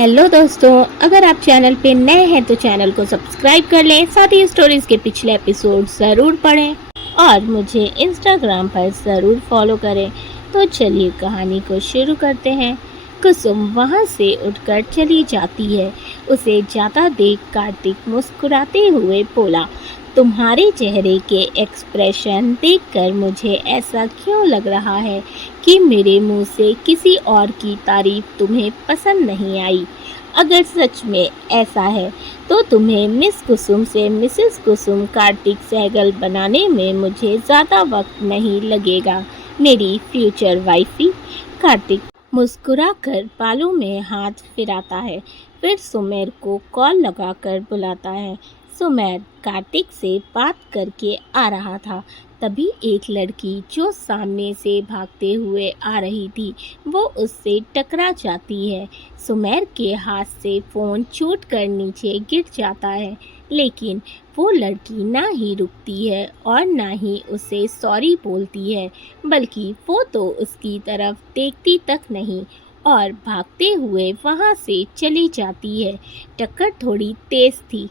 Hello दोस्तों, अगर आप चैनल पे नए हैं तो चैनल को सब्सक्राइब कर लें। साथ ही स्टोरीज के पिछले एपिसोड ज़रूर पढ़ें और मुझे इंस्टाग्राम पर ज़रूर फॉलो करें। तो चलिए कहानी को शुरू करते हैं। कुसुम वहाँ से उठकर चली जाती है। उसे जाता देख कार्तिक मुस्कुराते हुए बोला, तुम्हारे चेहरे के एक्सप्रेशन देखकर मुझे ऐसा क्यों लग रहा है कि मेरे मुंह से किसी और की तारीफ तुम्हें पसंद नहीं आई। अगर सच में ऐसा है तो तुम्हें मिस कुसुम से मिसेस कुसुम कार्तिक सहगल बनाने में मुझे ज़्यादा वक्त नहीं लगेगा, मेरी फ्यूचर वाइफी। कार्तिक मुस्कुराकर बालों में हाथ फिराता है, फिर सुमेर को कॉल लगाकर बुलाता है। सुमेर कार्तिक से बात करके आ रहा था, तभी एक लड़की जो सामने से भागते हुए आ रही थी वो उससे टकरा जाती है। सुमेर के हाथ से फ़ोन छूट कर नीचे गिर जाता है, लेकिन वो लड़की ना ही रुकती है और ना ही उसे सॉरी बोलती है, बल्कि वो तो उसकी तरफ देखती तक नहीं और भागते हुए वहाँ से चली जाती है। टक्कर थोड़ी तेज़ थी,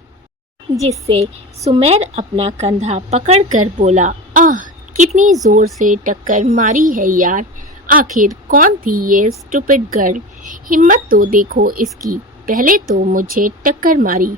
जिससे सुमेर अपना कंधा पकड़कर बोला, आह, कितनी जोर से टक्कर मारी है यार। आखिर कौन थी ये स्टूपिड गर्ल? हिम्मत तो देखो इसकी, पहले तो मुझे टक्कर मारी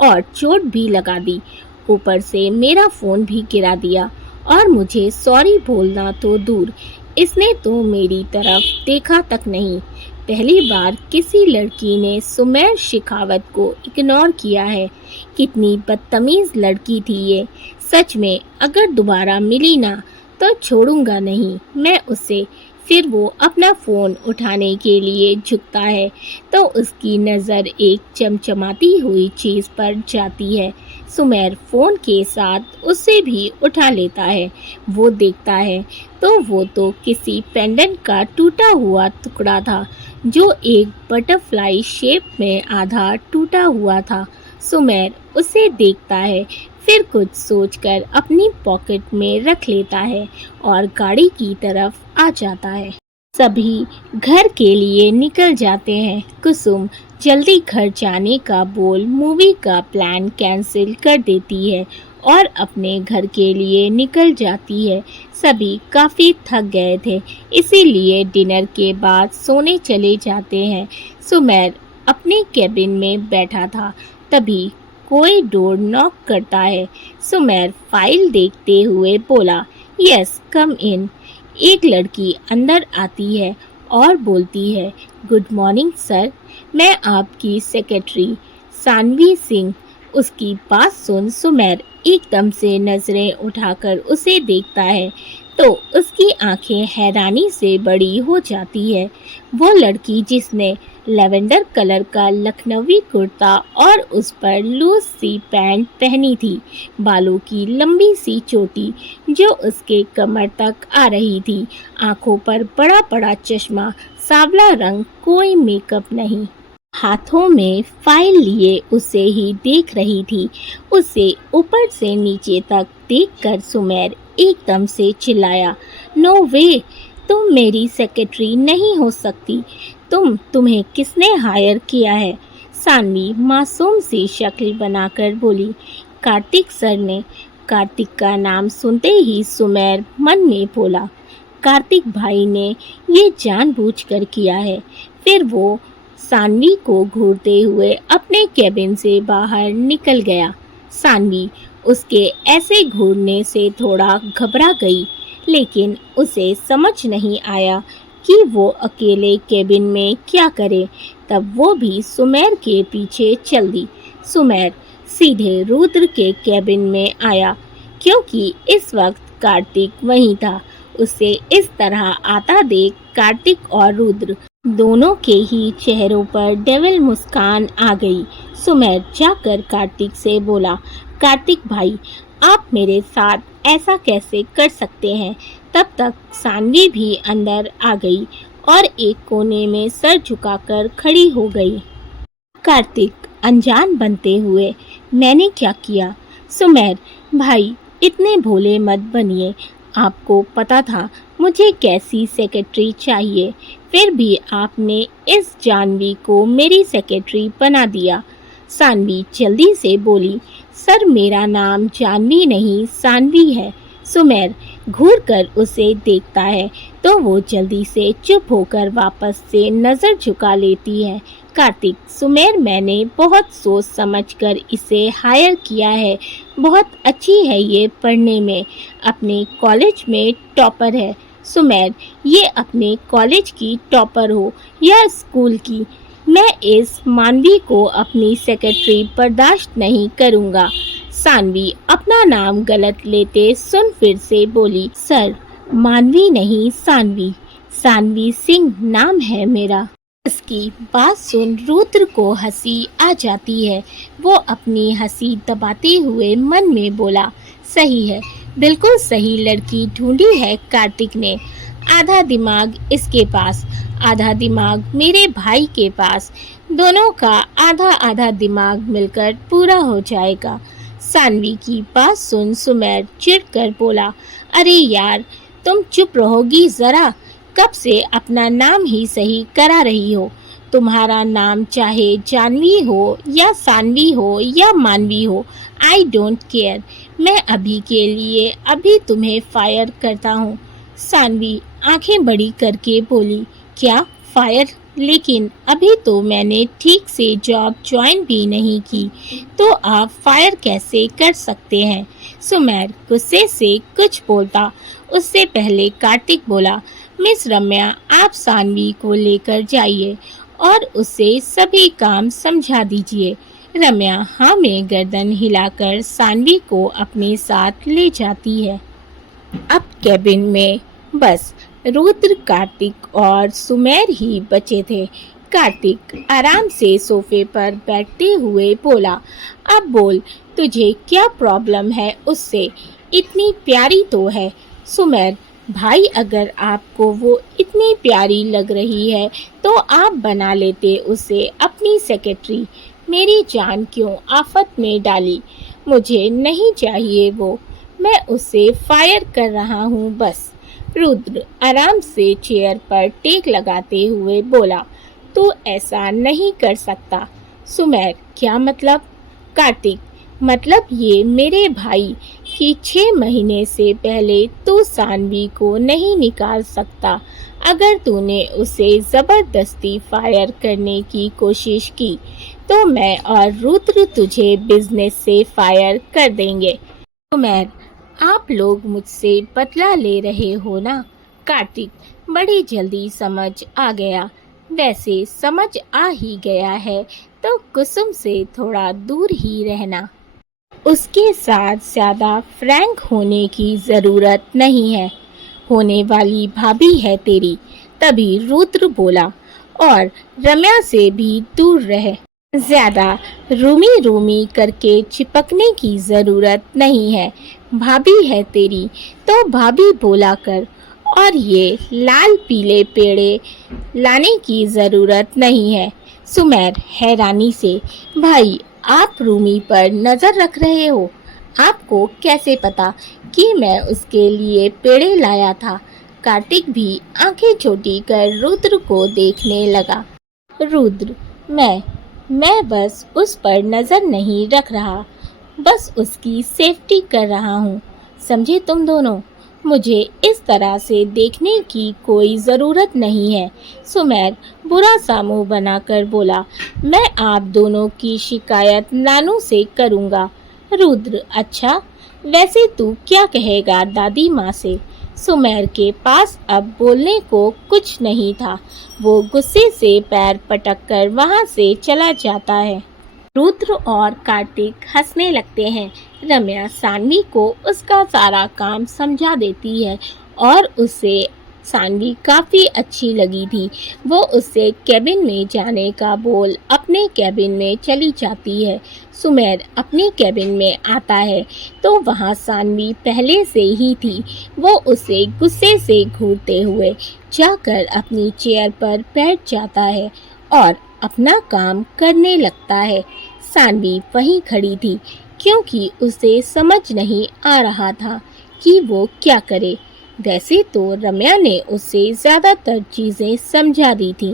और चोट भी लगा दी, ऊपर से मेरा फ़ोन भी गिरा दिया और मुझे सॉरी बोलना तो दूर, इसने तो मेरी तरफ देखा तक नहीं। पहली बार किसी लड़की ने सुमेर शेखावत को इग्नोर किया है। कितनी बदतमीज़ लड़की थी ये। सच में अगर दोबारा मिली ना तो छोड़ूंगा नहीं मैं उसे। फिर वो अपना फ़ोन उठाने के लिए झुकता है तो उसकी नज़र एक चमचमाती हुई चीज़ पर जाती है। सुमेर फ़ोन के साथ उसे भी उठा लेता है। वो देखता है तो वो तो किसी पेंडेंट का टूटा हुआ टुकड़ा था, जो एक बटरफ्लाई शेप में आधा टूटा हुआ था। सुमेर उसे देखता है, फिर कुछ सोचकर अपनी पॉकेट में रख लेता है और गाड़ी की तरफ आ जाता है। सभी घर के लिए निकल जाते हैं। कुसुम जल्दी घर जाने का बोल मूवी का प्लान कैंसिल कर देती है और अपने घर के लिए निकल जाती है। सभी काफ़ी थक गए थे, इसीलिए डिनर के बाद सोने चले जाते हैं। सुमेर अपने कैबिन में बैठा था, तभी कोई डोर नॉक करता है। सुमेर फाइल देखते हुए बोला, यस कम इन। एक लड़की अंदर आती है और बोलती है, गुड मॉर्निंग सर, मैं आपकी सेक्रेटरी सानवी सिंह। उसकी बात सुन सुमेर एकदम से नज़रें उठाकर उसे देखता है तो उसकी आंखें हैरानी से बड़ी हो जाती है। वो लड़की जिसने लेवेंडर कलर का लखनवी कुर्ता और उस पर लूज सी पैंट पहनी थी, बालों की लंबी सी चोटी जो उसके कमर तक आ रही थी, आंखों पर बड़ा बड़ा चश्मा, सांवला रंग, कोई मेकअप नहीं, हाथों में फाइल लिए उसे ही देख रही थी। उसे ऊपर से नीचे तक देखकर सुमेर एकदम से चिल्लाया, नो वे, तुम मेरी सेक्रेटरी नहीं हो सकती। तुम्हें किसने हायर किया है? सानवी मासूम सी शक्ल बनाकर बोली, कार्तिक सर ने। कार्तिक का नाम सुनते ही सुमेर मन में बोला, कार्तिक भाई ने ये जानबूझकर किया है। फिर वो सानवी को घूरते हुए अपने कैबिन से बाहर निकल गया। सानवी उसके ऐसे घूरने से थोड़ा घबरा गई, लेकिन उसे समझ नहीं आया कि वो अकेले कैबिन में क्या करे। तब वो भी सुमेर के पीछे चल दी। सुमेर सीधे रुद्र के कैबिन में आया, क्योंकि इस वक्त कार्तिक वहीं था। उसे इस तरह आता देख कार्तिक और रुद्र दोनों के ही चेहरों पर डेविल मुस्कान आ गई। सुमेर जाकर कार्तिक से बोला, कार्तिक भाई, आप मेरे साथ ऐसा कैसे कर सकते हैं? तब तक सानवी भी अंदर आ गई और एक कोने में सर झुकाकर खड़ी हो गई। कार्तिक अनजान बनते हुए, मैंने क्या किया? सुमेर भाई, इतने भोले मत बनिए। आपको पता था मुझे कैसी सेक्रेटरी चाहिए। फिर भी आपने इस जानवी को मेरी सेक्रेटरी बना दिया। सानवी जल्दी से बोली, सर मेरा नाम जानवी नहीं सानवी है। सुमेर घूरकर उसे देखता है तो वो जल्दी से चुप होकर वापस से नज़र झुका लेती है। कार्तिक, सुमेर मैंने बहुत सोच समझकर इसे हायर किया है। बहुत अच्छी है ये पढ़ने में, अपने कॉलेज में टॉपर है। सुमेर, ये अपने कॉलेज की टॉपर हो या स्कूल की, मैं इस मानवी को अपनी सेक्रेटरी बर्दाश्त नहीं करूँगा। सानवी अपना नाम गलत लेते सुन फिर से बोली, सर मानवी नहीं सानवी, सानवी सिंह नाम है मेरा। उसकी बात सुन रुद्र को हंसी आ जाती है। वो अपनी हंसी दबाते हुए मन में बोला, सही है, बिल्कुल सही लड़की ढूंढी है कार्तिक ने। आधा दिमाग इसके पास, आधा दिमाग मेरे भाई के पास, दोनों का आधा आधा दिमाग मिलकर पूरा हो जाएगा। सानवी की बात सुन सुमेर चिढ़कर बोला, अरे यार तुम चुप रहोगी ज़रा, कब से अपना नाम ही सही करा रही हो। तुम्हारा नाम चाहे जानवी हो या सानवी हो या मानवी हो, आई डोंट केयर। मैं अभी के लिए अभी तुम्हें फायर करता हूँ। सानवी आंखें बड़ी करके बोली, क्या फायर? लेकिन अभी तो मैंने ठीक से जॉब ज्वाइन भी नहीं की, तो आप फायर कैसे कर सकते हैं? सुमेर गुस्से से कुछ बोलता उससे पहले कार्तिक बोला, मिस रम्या आप सानवी को लेकर जाइए और उसे सभी काम समझा दीजिए। रम्या हाँ में गर्दन हिलाकर सानवी को अपने साथ ले जाती है। अब कैबिन में बस रुद्र, कार्तिक और सुमेर ही बचे थे। कार्तिक आराम से सोफे पर बैठते हुए बोला, अब बोल तुझे क्या प्रॉब्लम है उससे, इतनी प्यारी तो है। सुमेर, भाई अगर आपको वो इतनी प्यारी लग रही है तो आप बना लेते उसे अपनी सेक्रेटरी। मेरी जान क्यों आफत में डाली? मुझे नहीं चाहिए वो, मैं उसे फायर कर रहा हूँ बस। रुद्र आराम से चेयर पर टेक लगाते हुए बोला, तू ऐसा नहीं कर सकता। सुमेर, क्या मतलब? कार्तिक, मतलब ये मेरे भाई कि 6 महीने से पहले तू सानवी को नहीं निकाल सकता। अगर तूने उसे ज़बरदस्ती फायर करने की कोशिश की तो मैं और रुद्र तुझे बिजनेस से फायर कर देंगे। सुमेर, आप लोग मुझसे बदला ले रहे हो ना? कार्तिक बड़ी जल्दी समझ आ गया। वैसे समझ आ ही गया है तो कुसुम से थोड़ा दूर ही रहना। उसके साथ ज़्यादा फ्रैंक होने की ज़रूरत नहीं है। होने वाली भाभी है तेरी। तभी रुद्र बोला, और रम्या से भी दूर रहे। ज़्यादा रूमी रूमी करके चिपकने की ज़रूरत नहीं है। भाभी है तेरी तो भाभी बोला कर। और ये लाल पीले पेड़े लाने की ज़रूरत नहीं है। सुमेर हैरानी से, भाई आप रूमी पर नज़र रख रहे हो? आपको कैसे पता कि मैं उसके लिए पेड़े लाया था? कार्तिक भी आंखें छोटी कर रुद्र को देखने लगा। रुद्र, मैं बस उस पर नज़र नहीं रख रहा, बस उसकी सेफ्टी कर रहा हूँ। समझे तुम दोनों? मुझे इस तरह से देखने की कोई ज़रूरत नहीं है। सुमेर बुरा सा मुँह बनाकर बोला, मैं आप दोनों की शिकायत नानू से करूँगा। रुद्र, अच्छा वैसे तू क्या कहेगा दादी माँ से? सुमेर के पास अब बोलने को कुछ नहीं था। वो गुस्से से पैर पटककर वहाँ से चला जाता है। रुद्र और कार्तिक हंसने लगते हैं। रम्या सानवी को उसका सारा काम समझा देती है और उसे सानवी काफ़ी अच्छी लगी थी। वो उससे कैबिन में जाने का बोल अपने कैबिन में चली जाती है। सुमेर अपनी कैबिन में आता है तो वहाँ सानवी पहले से ही थी। वो उसे गुस्से से घूरते हुए जाकर अपनी चेयर पर बैठ जाता है और अपना काम करने लगता है। सानवी वहीं खड़ी थी क्योंकि उसे समझ नहीं आ रहा था कि वो क्या करे। वैसे तो रम्या ने उसे ज़्यादातर चीज़ें समझा दी थी,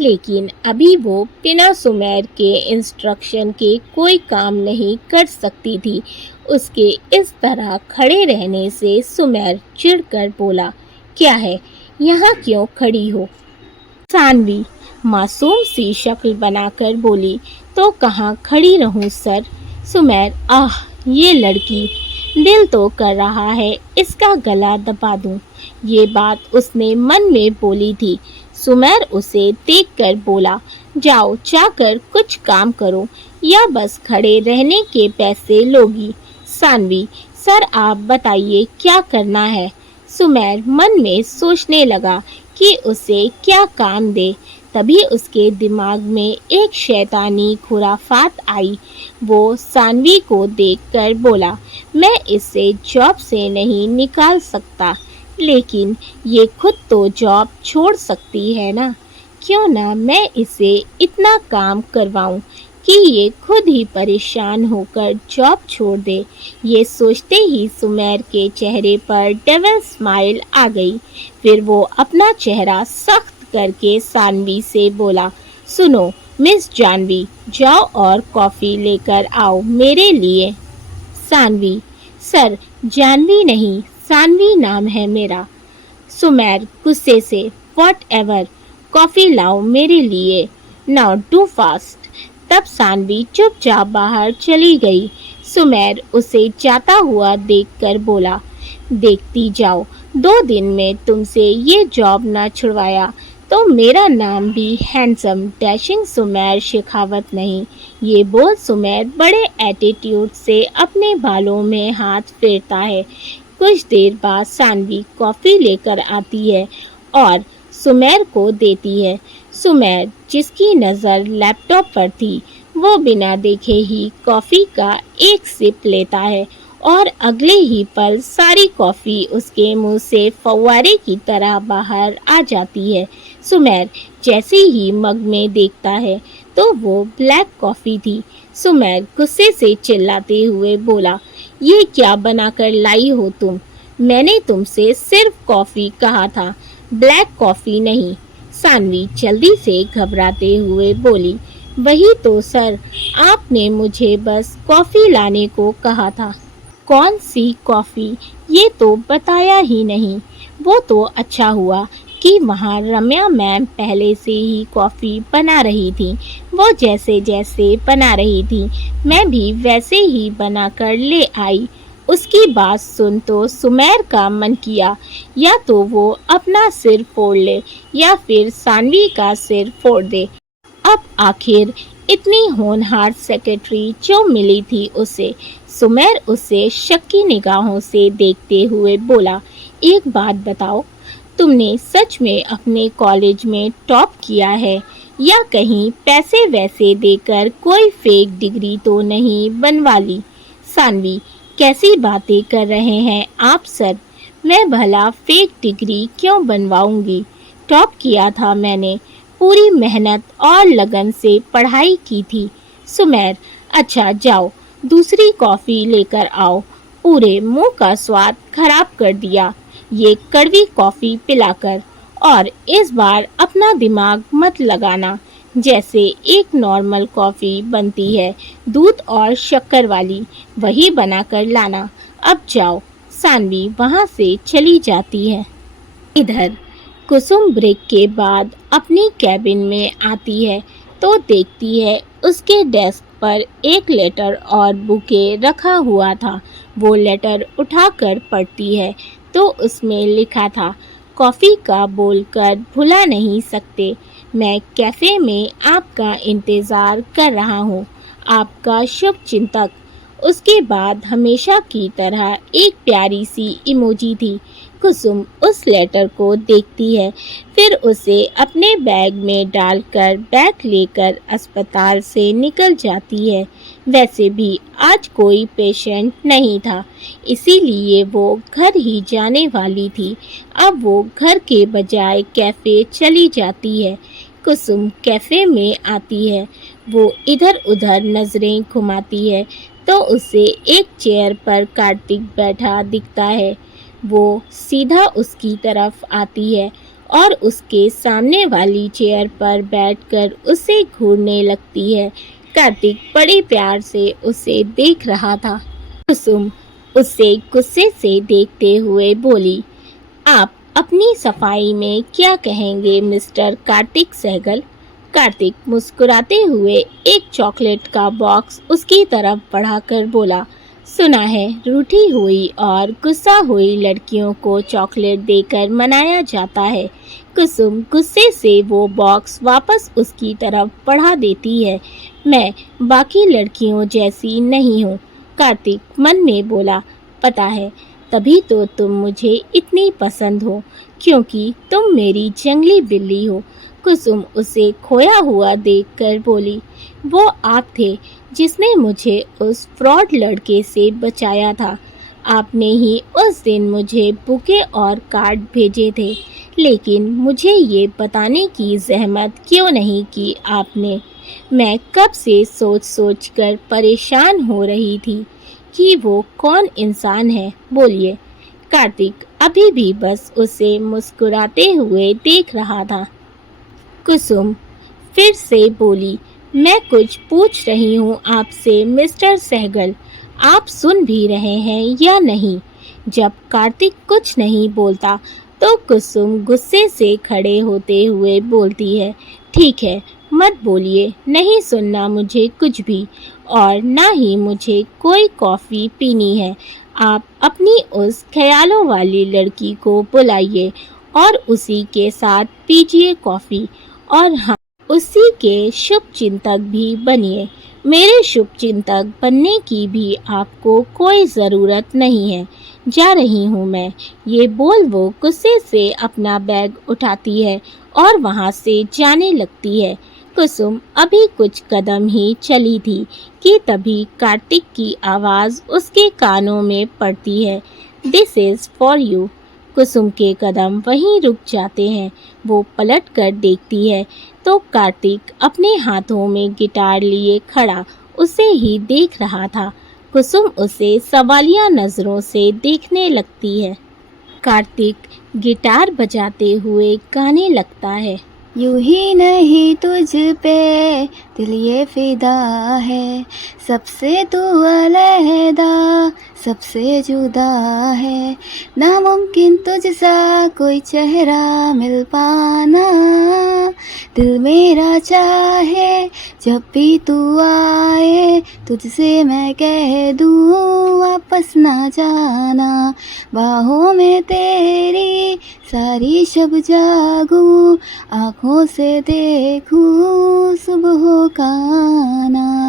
लेकिन अभी वो बिना सुमेर के इंस्ट्रक्शन के कोई काम नहीं कर सकती थी। उसके इस तरह खड़े रहने से सुमेर चिढ़कर बोला, क्या है, यहाँ क्यों खड़ी हो? सानवी मासूम सी शक्ल बनाकर बोली, तो कहाँ खड़ी रहूं सर? सुमेर, आह, ये लड़की, दिल तो कर रहा है इसका गला दबा दूं। ये बात उसने मन में बोली थी। सुमेर उसे देखकर बोला, जाओ जाकर कुछ काम करो या बस खड़े रहने के पैसे लोगी? सानवी, सर आप बताइए क्या करना है? सुमेर मन में सोचने लगा कि उसे क्या काम दे। तभी उसके दिमाग में एक शैतानी खुराफात आई। वो सानवी को देखकर बोला, मैं इसे जॉब से नहीं निकाल सकता, लेकिन ये खुद तो जॉब छोड़ सकती है ना। क्यों ना मैं इसे इतना काम करवाऊं कि ये खुद ही परेशान होकर जॉब छोड़ दे। ये सोचते ही सुमेर के चेहरे पर डेविल स्माइल आ गई। फिर वो अपना चेहरा सख्त करके सानवी से बोला, सुनो मिस जानवी, जाओ और कॉफ़ी लेकर आओ मेरे लिए। सानवी, सर जानवी नहीं, सानवी नाम है मेरा। सुमेर गुस्से से, वॉट एवर, कॉफ़ी लाओ मेरे लिए, नाउ डू फास्ट। तब सानवी चुपचाप बाहर चली गई। सुमेर उसे जाता हुआ देखकर बोला, देखती जाओ, 2 दिन में तुमसे ये जॉब ना छुड़वाया तो मेरा नाम भी हैंडसम डैशिंग सुमेर शेखावत नहीं। ये बोल सुमेर बड़े एटीट्यूड से अपने बालों में हाथ फेरता है। कुछ देर बाद सानवी कॉफ़ी लेकर आती है और सुमेर को देती है। सुमेर, जिसकी नज़र लैपटॉप पर थी, वो बिना देखे ही कॉफ़ी का एक सिप लेता है और अगले ही पल सारी कॉफ़ी उसके मुंह से फव्वारे की तरह बाहर आ जाती है। सुमेर जैसे ही मग में देखता है तो वो ब्लैक कॉफ़ी थी। सुमेर गुस्से से चिल्लाते हुए बोला, ये क्या बनाकर लाई हो तुम? मैंने तुमसे सिर्फ कॉफ़ी कहा था, ब्लैक कॉफ़ी नहीं। सानवी जल्दी से घबराते हुए बोली, वही तो सर, आपने मुझे बस कॉफ़ी लाने को कहा था। कौन सी कॉफ़ी, ये तो बताया ही नहीं। वो तो अच्छा हुआ कि वहाँ रम्या मैम पहले से ही कॉफ़ी बना रही थी। वो जैसे जैसे बना रही थी मैं भी वैसे ही बनाकर ले आई। उसकी बात सुन तो सुमेर का मन किया या तो वो अपना सिर फोड़ ले या फिर सानवी का सिर फोड़ दे। अब आखिर इतनी होनहार सेक्रेटरी जो मिली थी उसे। सुमेर उसे शक की निगाहों से देखते हुए बोला, एक बात बताओ, तुमने सच में अपने कॉलेज में टॉप किया है या कहीं पैसे वैसे देकर कोई फेक डिग्री तो नहीं बनवा ली? सानवी, कैसी बातें कर रहे हैं आप सर? मैं भला फेक डिग्री क्यों बनवाऊंगी? टॉप किया था मैंने, पूरी मेहनत और लगन से पढ़ाई की थी। सुमेर, अच्छा जाओ दूसरी कॉफ़ी लेकर आओ। पूरे मुंह का स्वाद खराब कर दिया ये कड़वी कॉफ़ी पिलाकर। और इस बार अपना दिमाग मत लगाना, जैसे एक नॉर्मल कॉफ़ी बनती है दूध और शक्कर वाली, वही बनाकर लाना। अब जाओ। सानवी वहाँ से चली जाती है। इधर कुसुम ब्रेक के बाद अपनी कैबिन में आती है तो देखती है उसके डेस्क पर एक लेटर और बुके रखा हुआ था। वो लेटर उठाकर पढ़ती है तो उसमें लिखा था, कॉफ़ी का बोलकर भुला नहीं सकते। मैं कैफ़े में आपका इंतज़ार कर रहा हूँ, आपका शुभ चिंतक। उसके बाद हमेशा की तरह एक प्यारी सी इमोजी थी। कुसुम उस लेटर को देखती है, फिर उसे अपने बैग में डालकर बैग लेकर अस्पताल से निकल जाती है। वैसे भी आज कोई पेशेंट नहीं था, इसीलिए वो घर ही जाने वाली थी। अब वो घर के बजाय कैफ़े चली जाती है। कुसुम कैफ़े में आती है, वो इधर उधर नज़रें घुमाती है तो उसे एक चेयर पर कार्तिक बैठा दिखता है। वो सीधा उसकी तरफ आती है और उसके सामने वाली चेयर पर बैठकर उसे घूरने लगती है। कार्तिक बड़े प्यार से उसे देख रहा था। कुसुम उसे गुस्से से देखते हुए बोली, आप अपनी सफाई में क्या कहेंगे मिस्टर कार्तिक सहगल? कार्तिक मुस्कुराते हुए एक चॉकलेट का बॉक्स उसकी तरफ बढ़ाकर बोला, सुना है रूठी हुई और गुस्सा हुई लड़कियों को चॉकलेट देकर मनाया जाता है। कुसुम गुस्से से वो बॉक्स वापस उसकी तरफ बढ़ा देती है। मैं बाकी लड़कियों जैसी नहीं हूँ, कार्तिक मन में बोला। पता है, तभी तो तुम मुझे इतनी पसंद हो, क्योंकि तुम मेरी जंगली बिल्ली हो। कुसुम उसे खोया हुआ देखकर बोली, वो आप थे जिसने मुझे उस फ्रॉड लड़के से बचाया था। आपने ही उस दिन मुझे बुके और कार्ड भेजे थे, लेकिन मुझे ये बताने की जहमत क्यों नहीं की आपने? मैं कब से सोच सोच कर परेशान हो रही थी कि वो कौन इंसान है, बोलिए। कार्तिक अभी भी बस उसे मुस्कुराते हुए देख रहा था। कुसुम फिर से बोली, मैं कुछ पूछ रही हूँ आपसे मिस्टर सहगल, आप सुन भी रहे हैं या नहीं? जब कार्तिक कुछ नहीं बोलता तो कुसुम गुस्से से खड़े होते हुए बोलती है, ठीक है, मत बोलिए, नहीं सुनना मुझे कुछ भी, और ना ही मुझे कोई कॉफ़ी पीनी है। आप अपनी उस ख्यालों वाली लड़की को बुलाइए और उसी के साथ पीजिए कॉफ़ी, और हाँ, उसी के शुभ चिंतक भी बनिए। मेरे शुभ चिंतक बनने की भी आपको कोई ज़रूरत नहीं है। जा रही हूँ मैं। ये बोल वो गुस्से से अपना बैग उठाती है और वहाँ से जाने लगती है। कुसुम अभी कुछ कदम ही चली थी कि तभी कार्तिक की आवाज़ उसके कानों में पड़ती है, दिस इज़ फॉर यू। कुसुम के कदम वहीं रुक जाते हैं। वो पलट कर देखती है तो कार्तिक अपने हाथों में गिटार लिए खड़ा उसे ही देख रहा था। कुसुम उसे सवालिया नज़रों से देखने लगती है। कार्तिक गिटार बजाते हुए गाने लगता है, यूं ही नहीं तुझ पे दिल ये फिदा है, सबसे तू अलहदा, सबसे जुदा है, नामुमकिन तुझसा कोई चेहरा मिल पाना, दिल मेरा चाहे जब भी तू आए, तुझसे मैं कह दूँ वापस ना जाना, बाहों में तेरी सारी शब जागूं, आँखों से देखूं सुबह का आना।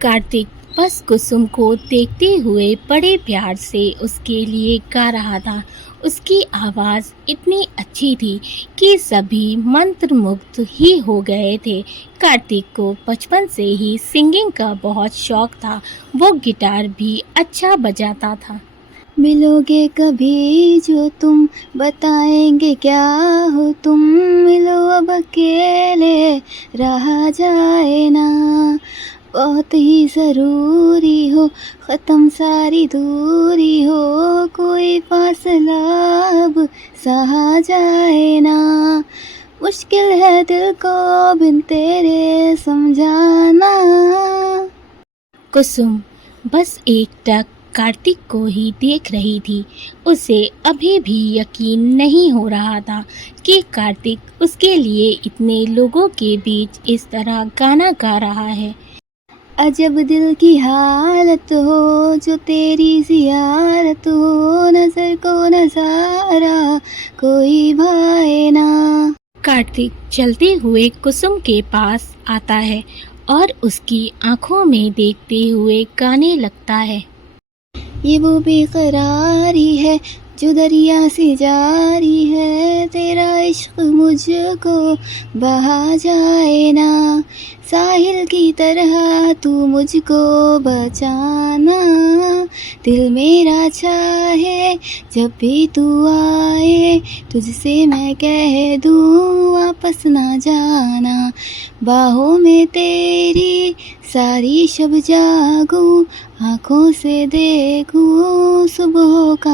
कार्तिक बस कुसुम को देखते हुए बड़े प्यार से उसके लिए गा रहा था। उसकी आवाज़ इतनी अच्छी थी कि सभी मंत्रमुग्ध ही हो गए थे। कार्तिक को बचपन से ही सिंगिंग का बहुत शौक था। वो गिटार भी अच्छा बजाता था। मिलोगे कभी जो तुम, बताएंगे क्या हो तुम, मिलो अब अकेले रहा जाए ना, बहुत ही ज़रूरी हो, ख़त्म सारी दूरी हो, कोई फासला अब सहा जाए ना, मुश्किल है दिल को बिन तेरे समझाना। कुसुम बस एकटक कार्तिक को ही देख रही थी। उसे अभी भी यकीन नहीं हो रहा था कि कार्तिक उसके लिए इतने लोगों के बीच इस तरह गाना गा रहा है। अजब दिल की हालत हो जो तेरी ज़ियारत हो, नज़र को नज़ारा कोई भाए ना। कार्तिक चलते हुए कुसुम के पास आता है और उसकी आंखों में देखते हुए गाने लगता है, ये वो बेकरारी है जो दरिया से जारी है, तेरा इश्क मुझको बहा जाए ना, साहिल की तरह तू मुझको बचाना, दिल मेरा चाहे जब भी तू आए, तुझसे मैं कह दूँ वापस ना जाना, बाहों में तेरी सारी शब जागूं, आँखों से देखूं सुबह का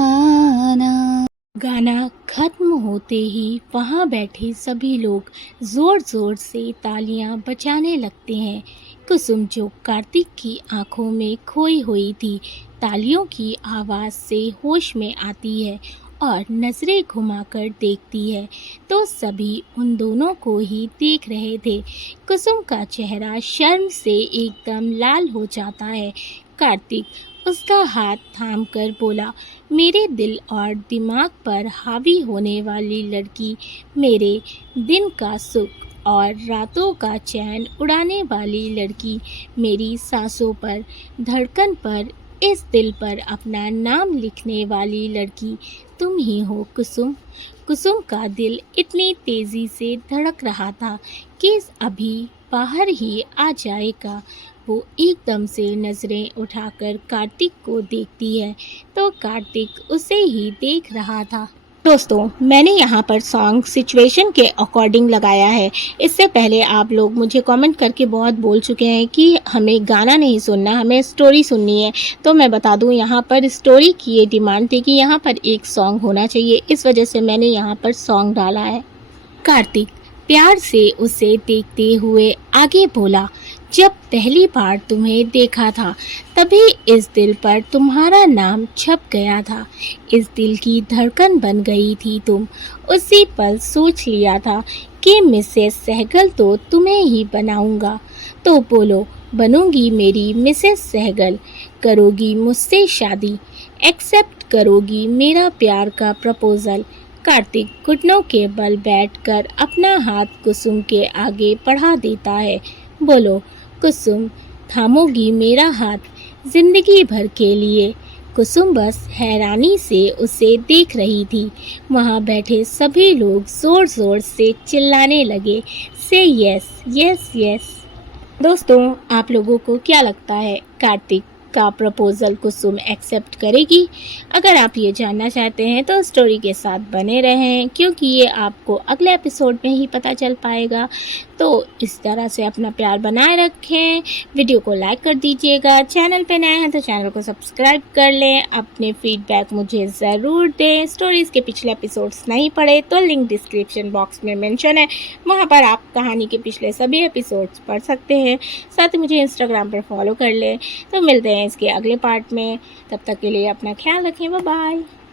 आना। गाना खत्म होते ही वहाँ बैठे सभी लोग जोर जोर से तालियां बजाने लगते हैं। कुसुम जो कार्तिक की आंखों में खोई हुई थी, तालियों की आवाज़ से होश में आती है और नज़रें घुमाकर देखती है तो सभी उन दोनों को ही देख रहे थे। कुसुम का चेहरा शर्म से एकदम लाल हो जाता है। कार्तिक उसका हाथ थामकर बोला, मेरे दिल और दिमाग पर हावी होने वाली लड़की, मेरे दिन का सुख और रातों का चैन उड़ाने वाली लड़की, मेरी सांसों पर, धड़कन पर, इस दिल पर अपना नाम लिखने वाली लड़की तुम ही हो कुसुम। कुसुम का दिल इतनी तेज़ी से धड़क रहा था कि अभी बाहर ही आ जाएगा। वो एकदम से नज़रें उठाकर कार्तिक को देखती है तो कार्तिक उसे ही देख रहा था। दोस्तों, मैंने यहाँ पर सॉन्ग सिचुएशन के अकॉर्डिंग लगाया है। इससे पहले आप लोग मुझे कमेंट करके बहुत बोल चुके हैं कि हमें गाना नहीं सुनना, हमें स्टोरी सुननी है। तो मैं बता दूँ, यहाँ पर स्टोरी की ये डिमांड थी कि यहाँ पर एक सॉन्ग होना चाहिए, इस वजह से मैंने यहाँ पर सॉन्ग डाला है। कार्तिक प्यार से उसे देखते हुए आगे बोला, जब पहली बार तुम्हें देखा था तभी इस दिल पर तुम्हारा नाम छप गया था। इस दिल की धड़कन बन गई थी तुम। उसी पल सोच लिया था कि मिसेस सहगल तो तुम्हें ही बनाऊंगा। तो बोलो, बनूंगी मेरी मिसेस सहगल? करोगी मुझसे शादी? एक्सेप्ट करोगी मेरा प्यार का प्रपोजल? कार्तिक घुटनों के बल बैठकर अपना हाथ कुसुम के आगे बढ़ा देता है। बोलो कुसुम, थामोगी मेरा हाथ जिंदगी भर के लिए? कुसुम बस हैरानी से उसे देख रही थी। वहाँ बैठे सभी लोग जोर जोर से चिल्लाने लगे, से यस यस यस। दोस्तों, आप लोगों को क्या लगता है, कार्तिक का प्रपोज़ल कुसुम एक्सेप्ट करेगी? अगर आप ये जानना चाहते हैं तो स्टोरी के साथ बने रहें, क्योंकि ये आपको अगले एपिसोड में ही पता चल पाएगा। तो इस तरह से अपना प्यार बनाए रखें। वीडियो को लाइक कर दीजिएगा, चैनल पे नए हैं तो चैनल को सब्सक्राइब कर लें। अपने फीडबैक मुझे ज़रूर दें। स्टोरीज़ के पिछले एपिसोड्स नहीं पढ़े तो लिंक डिस्क्रिप्शन बॉक्स में मेंशन है, वहाँ पर आप कहानी के पिछले सभी एपिसोड्स पढ़ सकते हैं। साथ ही मुझे इंस्टाग्राम पर फॉलो कर लें। तो मिलते हैं इसके अगले पार्ट में, तब तक के लिए अपना ख्याल रखें। Bye bye.